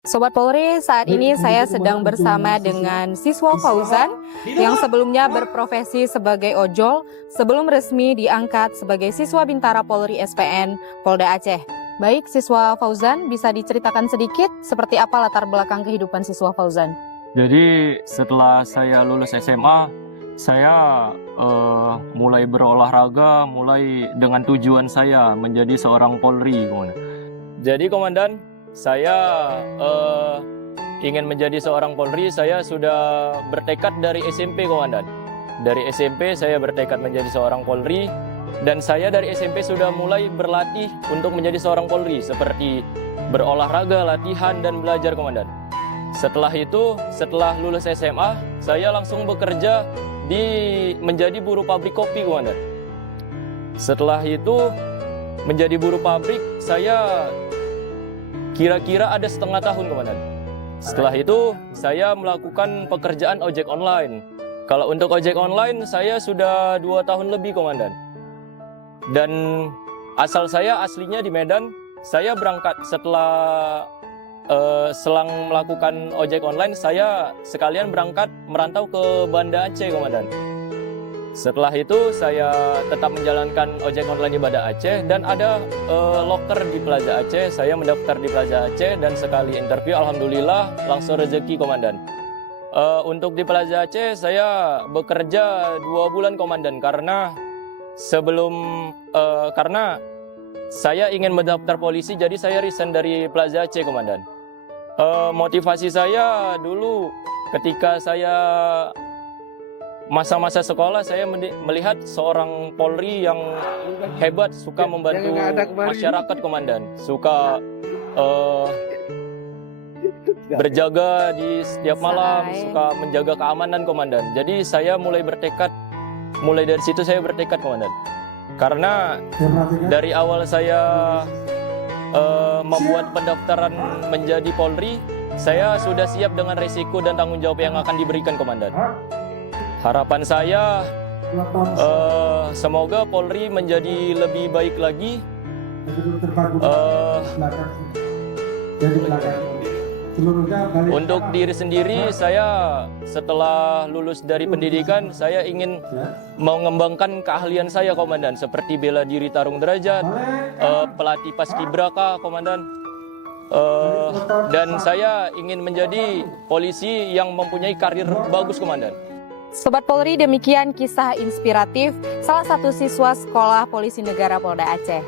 Sobat Polri, saat ini saya sedang bersama dengan siswa Fauzan yang sebelumnya berprofesi sebagai ojol sebelum resmi diangkat sebagai siswa Bintara Polri SPN Polda Aceh. Baik, siswa Fauzan, bisa diceritakan sedikit seperti apa latar belakang kehidupan siswa Fauzan? Jadi setelah saya lulus SMA, saya mulai berolahraga, mulai dengan tujuan saya menjadi seorang Polri. Jadi Komandan, saya ingin menjadi seorang Polri. Saya sudah bertekad dari SMP, Komandan. Dari SMP saya bertekad menjadi seorang Polri, dan saya dari SMP sudah mulai berlatih untuk menjadi seorang Polri, seperti berolahraga, latihan, dan belajar, Komandan. Setelah itu, setelah lulus SMA, saya langsung bekerja menjadi buruh pabrik kopi, Komandan. Setelah itu, menjadi buruh pabrik, saya kira-kira ada setengah tahun, Komandan. Setelah itu, saya melakukan pekerjaan ojek online. Kalau untuk ojek online, saya sudah 2 tahun lebih, Komandan. Dan asal saya aslinya di Medan. Saya berangkat setelah selang melakukan ojek online, saya sekalian berangkat merantau ke Banda Aceh, Komandan. Setelah itu saya tetap menjalankan ojek online di Banda Aceh, dan ada loker di Plaza Aceh. Saya mendaftar di Plaza Aceh dan sekali interview, alhamdulillah langsung rezeki, Komandan. Untuk di Plaza Aceh saya bekerja 2 bulan, Komandan, karena karena saya ingin mendaftar polisi, jadi saya resign dari Plaza Aceh, Komandan. Motivasi saya dulu ketika saya masa-masa sekolah, saya melihat seorang Polri yang hebat, suka membantu masyarakat, Komandan, suka berjaga di setiap malam, suka menjaga keamanan, Komandan. Jadi saya mulai dari situ saya bertekad, Komandan. Karena dari awal saya membuat pendaftaran menjadi Polri, saya sudah siap dengan risiko dan tanggung jawab yang akan diberikan, Komandan. Harapan saya semoga Polri menjadi lebih baik lagi. Untuk diri sendiri, saya setelah lulus dari pendidikan, saya ingin mengembangkan keahlian saya, Komandan, seperti bela diri tarung derajat, pelatih paskibraka, Komandan. Dan saya ingin menjadi polisi yang mempunyai karir bagus, Komandan. Sobat Polri, demikian kisah inspiratif salah satu siswa Sekolah Polisi Negara Polda Aceh.